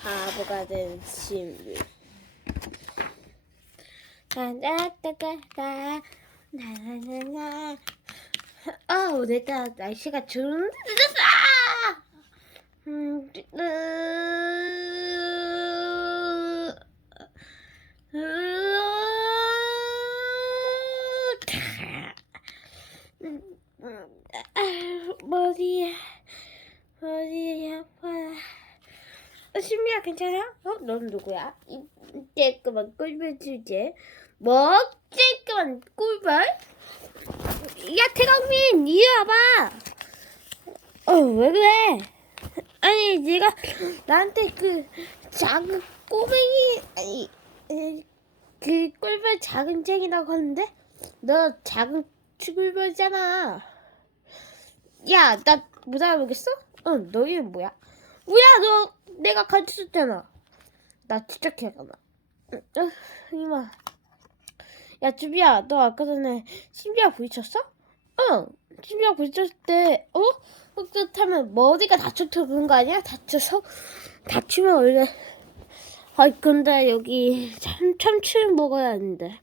바보가 된 신비. 따따따따 나나나나. 아, 내가 날씨가 좋은데 늦었어. 음, 으, 으, 아, 머리 머리 아파라. 어, 신비야 괜찮아? 어? 넌 누구야? 이 쬐끄만 꿀벌 주제. 뭐? 쬐끄만 꿀벌? 야 태강민 이리 와봐. 어왜 그래? 아니 네가 나한테 그 작은 꼬맹이 아니 에, 그 꿀벌 작은 책이라고 하는데 너 작은 꿀벌이잖아. 야 나 못 알아보겠어? 어너 이름 뭐야? 뭐야 너 내가 가르쳐줬잖아. 나 진짜 기억 안 나. 응, 어, 이마. 야 주비야 너 아까 전에 신비야 부딪혔어? 응. 신비야 부딪혔을 때 어? 그렇다면 머리가 다쳐서 그런 거 아니야? 다쳐서? 다치면 원래 아이 근데 여기 참 참치를 먹어야 하는데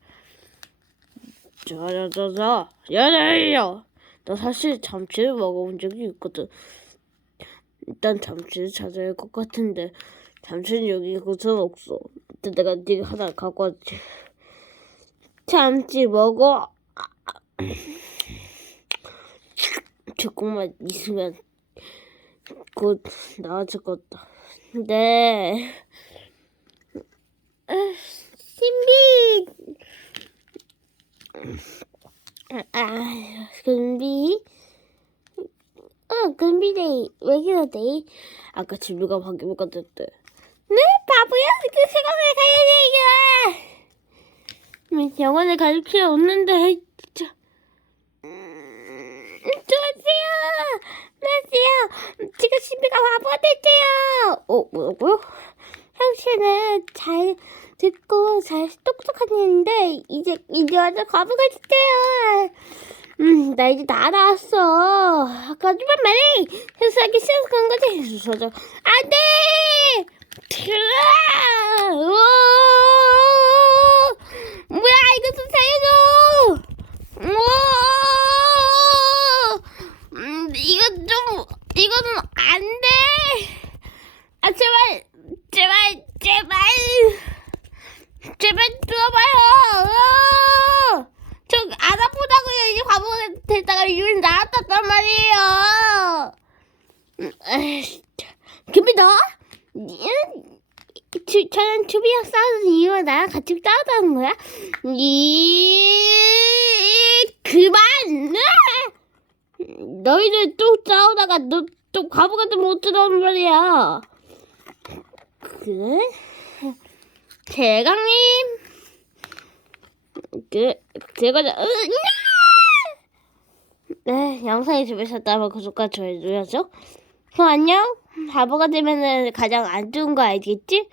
자자자자 야야야 나 사실 참치를 먹어본 적이 있거든 일단 참치를 찾아야 할 것 같은데 참치는 여기 곳은 없어. 일단 내가 네가 하나 갖고 왔지. 참치 먹어. 조금만 있으면 곧 나아질 것다. 네. 아, 신비. 아 금비. 어 금비데이 왜 그러대 아까 집루가 방금 갔댔대. 네? 바보야? 그 세상에 가야 돼 이거 영원을 가질 필요 없는데 진짜. 음, 좋았어요! 맞아요! 지금 신비가 바보가 됐대요! 어 뭐라고요? 형씨는 잘 듣고 잘 똑똑한 애인데 이제 이제 완전 과부가 됐대요 음, 나 이제 다 나왔어. 말이 세수하기 싫어서 그런 거지. 안 돼! 으아! 우와! 뭐야, 이거 좀 살려줘! 우와! 음, 이거 좀, 이거는 안 돼! 아, 제발, 제발, 제발! 제발 들어봐요! 으아! 저 알아보다고요. 이제 과부가 됐다가 이걸 나왔단 말이에요. 주, 저는 주비랑 싸우는 이유가 나랑 같이 싸우자는 거야? 이 그만! 너희들 또 싸우다가 너또 과부가 되면 어쩌라는 말이야? 그래? 대강님 그 제가 자- 으, 네 영상이 재밌었다면 구독과 좋아요 눌러줘 그럼 안녕 바보가 되면은 가장 안 좋은 거 알겠지?